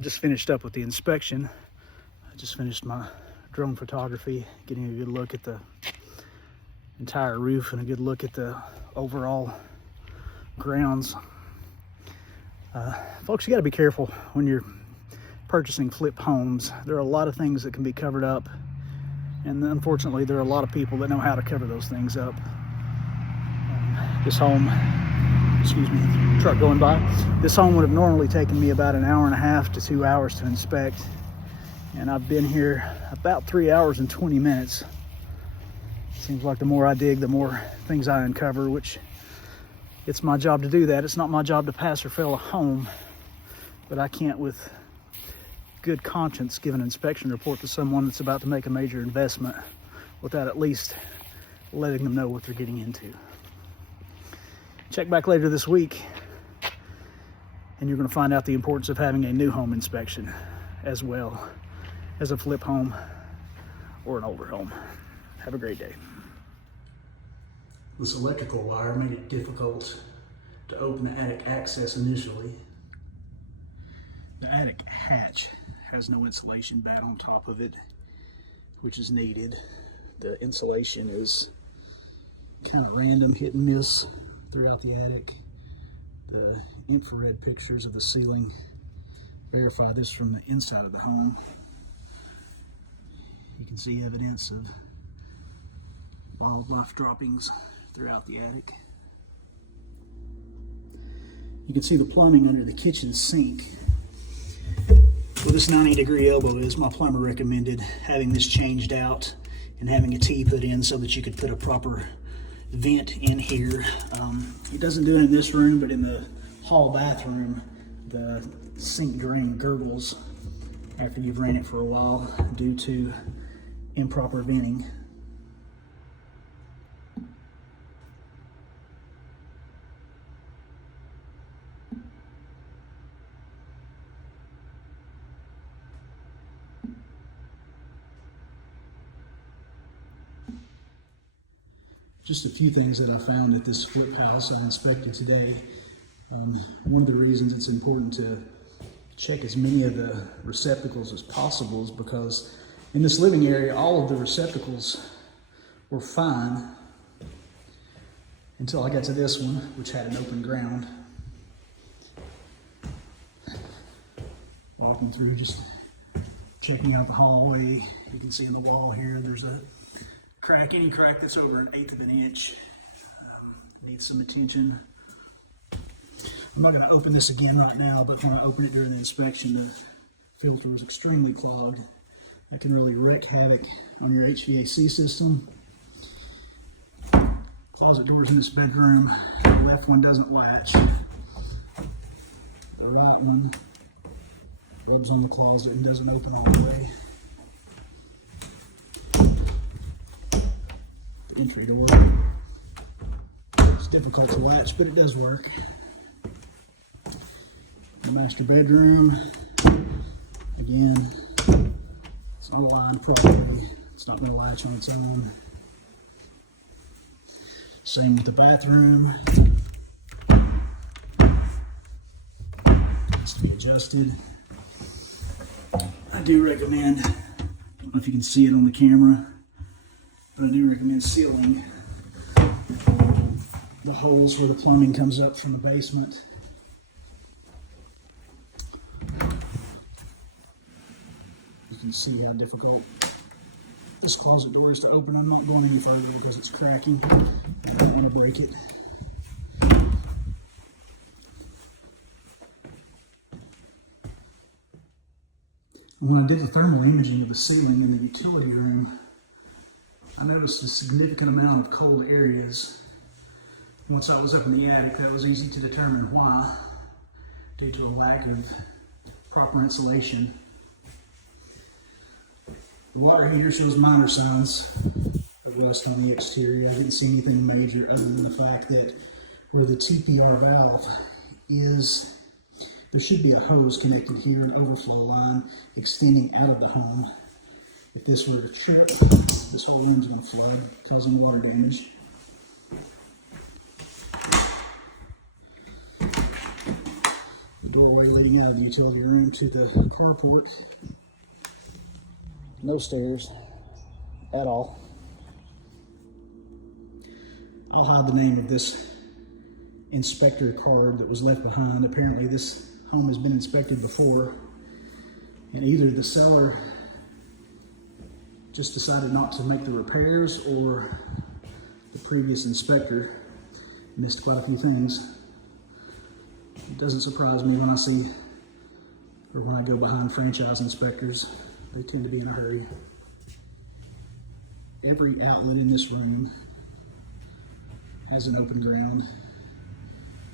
just finished up with the inspection. I just finished my drone photography, getting a good look at the entire roof and a good look at the overall grounds. Folks, you got to be careful when you're purchasing flip homes. There are a lot of things that can be covered up, and unfortunately there are a lot of people that know how to cover those things up. This home, excuse me, truck going by. This home would have normally taken me about an hour and a half to 2 hours to inspect, and I've been here about 3 hours and 20 minutes. Seems like the more I dig, the more things I uncover, which it's my job to do that. It's not my job to pass or fail a home, but I can't with good conscience give an inspection report to someone that's about to make a major investment without at least letting them know what they're getting into. Check back later this week and you're going to find out the importance of having a new home inspection as well as a flip home or an older home. Have a great day. This electrical wire made it difficult to open the attic access initially. The attic hatch has no insulation band on top of it, which is needed. The insulation is kind of random, hit and miss throughout the attic. The infrared pictures of the ceiling verify this from the inside of the home. You can see evidence of wildlife droppings throughout the attic. You can see the plumbing under the kitchen sink. Well, this 90-degree elbow is, my plumber recommended having this changed out and having a T put in so that you could put a proper vent in here. He doesn't do it in this room, but in the hall bathroom, the sink drain gurgles after you've ran it for a while due to improper venting. Just a few things that I found at this flip house I inspected today. One of the reasons it's important to check as many of the receptacles as possible is because in this living area, all of the receptacles were fine until I got to this one, which had an open ground. Walking through, just checking out the hallway. You can see in the wall here, there's a crack. Any crack that's over 1/8 of an inch needs some attention. I'm not going to open this again right now, but when I open it during the inspection, the filter was extremely clogged. That can really wreak havoc on your HVAC system. Closet doors in this bedroom. The left one doesn't latch. The right one rubs on the closet and doesn't open all the way. Entry door. It's difficult to latch, but it does work. The master bedroom. Again, it's not aligned properly. It's not going to latch on its own. Same with the bathroom. Needs to be adjusted. I do recommend, I don't know if you can see it on the camera, but I do recommend sealing the holes where the plumbing comes up from the basement. You can see how difficult this closet door is to open. I'm not going any further because it's cracking and I'm going to break it. When I did the thermal imaging of the ceiling in the utility room, I noticed a significant amount of cold areas. Once I was up in the attic, that was easy to determine why, due to a lack of proper insulation. The water heater shows minor signs of rust on the exterior. I didn't see anything major other than the fact that where the TPR valve is, there should be a hose connected here, an overflow line extending out of the home. If this were to trip, this whole room's going to flood, causing water damage. The doorway leading out of the utility room to the carport. No stairs at all. I'll hide the name of this inspector card that was left behind. Apparently this home has been inspected before, and either the seller just decided not to make the repairs, or the previous inspector missed quite a few things. It doesn't surprise me when I see, or when I go behind franchise inspectors, they tend to be in a hurry. Every outlet in this room has an open ground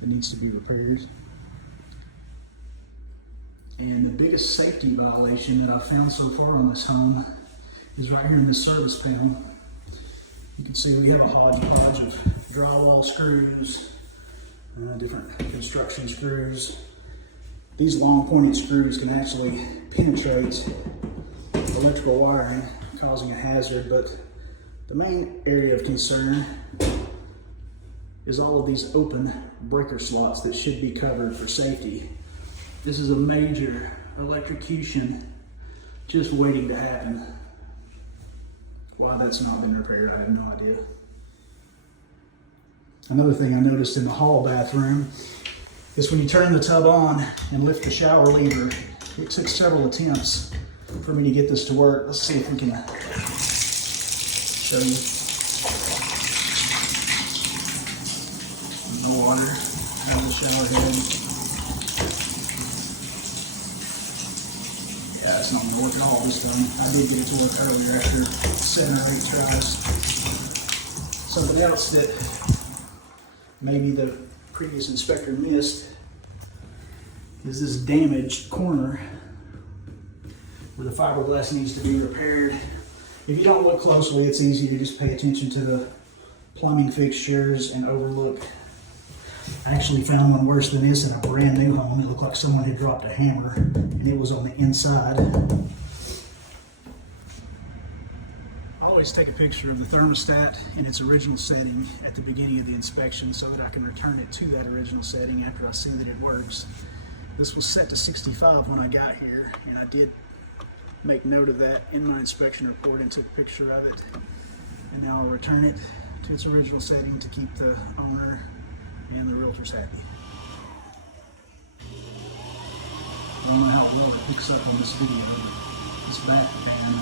that needs to be repaired. And the biggest safety violation that I've found so far on this home is right here in this service panel. You can see we have a hodgepodge of drywall screws, different construction screws. These long pointed screws can actually penetrate electrical wiring, causing a hazard, but the main area of concern is all of these open breaker slots that should be covered for safety. This is a major electrocution just waiting to happen. Why that's not been repaired, I have no idea. Another thing I noticed in the hall bathroom is when you turn the tub on and lift the shower lever, it took several attempts for me to get this to work. Let's see if we can show you. No water out of the shower head. Yeah, it's not going to work at all this time. I did get it to work earlier after 7 or 8 tries. Something else that maybe the previous inspector missed is this damaged corner where the fiberglass needs to be repaired. If you don't look closely, it's easy to just pay attention to the plumbing fixtures and overlook. I actually found one worse than this in a brand new home. It looked like someone had dropped a hammer and it was on the inside. I always take a picture of the thermostat in its original setting at the beginning of the inspection so that I can return it to that original setting after I see that it works. This was set to 65 when I got here, and I did make note of that in my inspection report and took a picture of it. And now I'll return it to its original setting to keep the owner and the realtors happy. Don't know how water picks up on this video. This back fan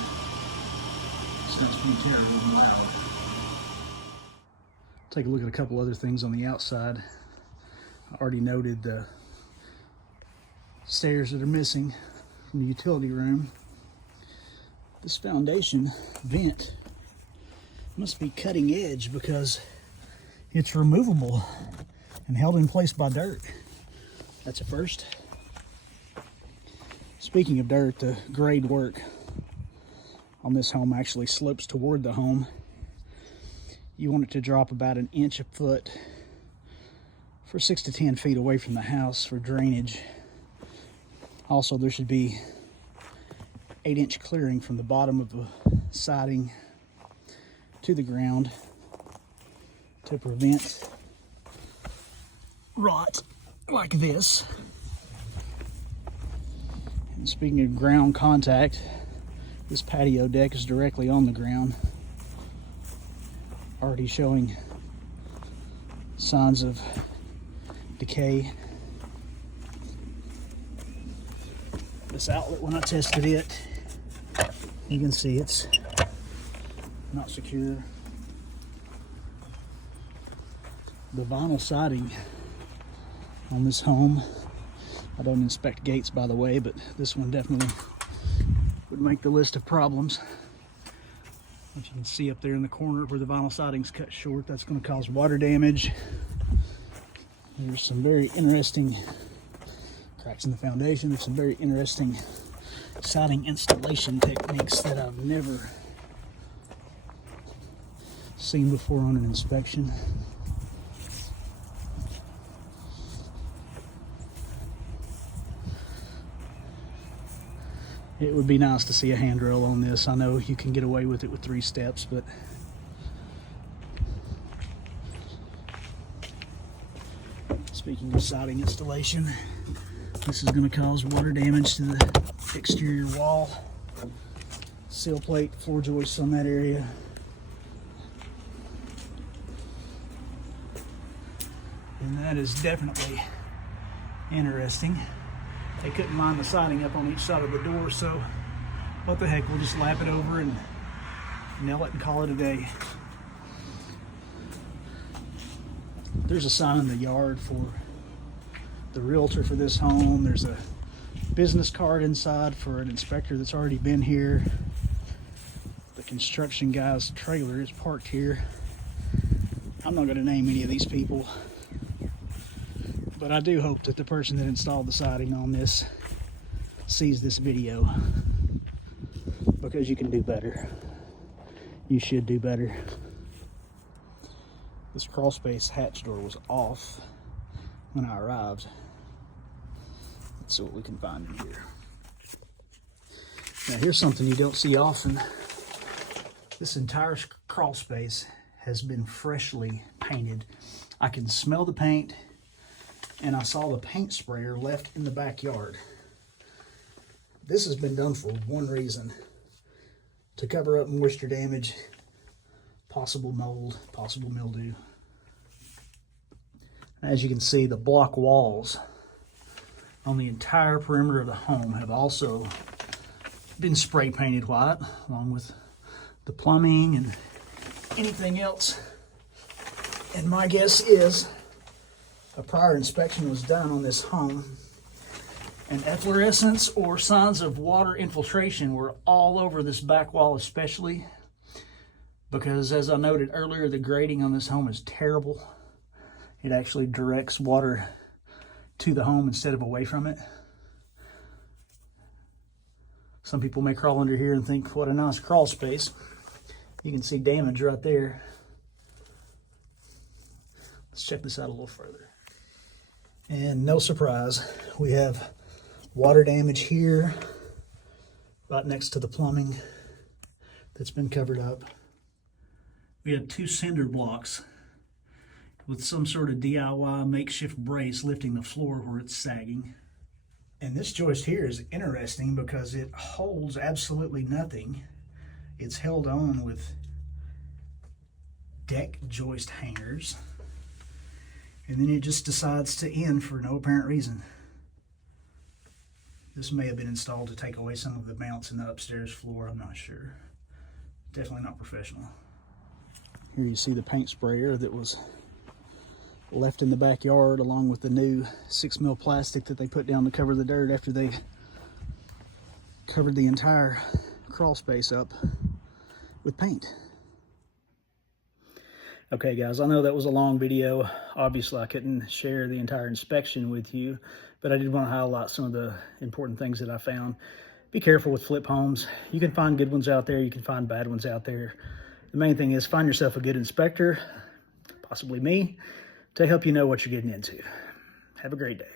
starts being terribly loud. Take a look at a couple other things on the outside. I already noted the stairs that are missing from the utility room. This foundation vent must be cutting edge because it's removable and held in place by dirt. That's a first. Speaking of dirt, the grade work on this home actually slopes toward the home. You want it to drop about 1 inch a foot for 6 to 10 feet away from the house for drainage. Also, there should be 8-inch clearing from the bottom of the siding to the ground to prevent rot like this. And speaking of ground contact, this patio deck is directly on the ground, already showing signs of decay. This outlet, when I tested it, you can see it's not secure. The vinyl siding on this home, I don't inspect gates by the way, but this one definitely would make the list of problems. What you can see up there in the corner where the vinyl siding's cut short, that's going to cause water damage. There's some very interesting cracks in the foundation. There's some very interesting siding installation techniques that I've never seen before on an inspection. It would be nice to see a handrail on this. I know you can get away with it with 3 steps, but speaking of siding installation, This is going to cause water damage to the exterior wall. Sill plate, floor joists on that area. And that is definitely interesting. They couldn't line the siding up on each side of the door, so what the heck, we'll just lap it over and nail it and call it a day. There's a sign in the yard for the realtor for this home. There's a business card inside for an inspector that's already been here. The construction guy's trailer is parked here. I'm not going to name any of these people, but I do hope that the person that installed the siding on this sees this video, because you can do better. You should do better. This crawl space hatch door was off when I arrived. Let's see what we can find in here. Now here's something you don't see often. This entire crawl space has been freshly painted. I can smell the paint, and I saw the paint sprayer left in the backyard. This has been done for one reason: to cover up moisture damage, possible mold, possible mildew. As you can see, the block walls on the entire perimeter of the home have also been spray painted white, along with the plumbing and anything else. And my guess is a prior inspection was done on this home, and efflorescence or signs of water infiltration were all over this back wall, especially because, as I noted earlier, the grading on this home is terrible. It actually directs water to the home instead of away from it. Some people may crawl under here and think, what a nice crawl space. You can see damage right there. Let's check this out a little further. And no surprise, we have water damage here, right next to the plumbing that's been covered up. We have two cinder blocks with some sort of DIY makeshift brace lifting the floor where it's sagging. And this joist here is interesting because it holds absolutely nothing. It's held on with deck joist hangers, and then it just decides to end for no apparent reason. This may have been installed to take away some of the mounts in the upstairs floor, I'm not sure. Definitely not professional. Here you see the paint sprayer that was left in the backyard, along with the new 6mm plastic that they put down to cover the dirt after they covered the entire crawl space up with paint. Okay guys, I know that was a long video. Obviously I couldn't share the entire inspection with you, but I did want to highlight some of the important things that I found. Be careful with flip homes. You can find good ones out there, you can find bad ones out there. The main thing is find yourself a good inspector, possibly me, to help you know what you're getting into. Have a great day.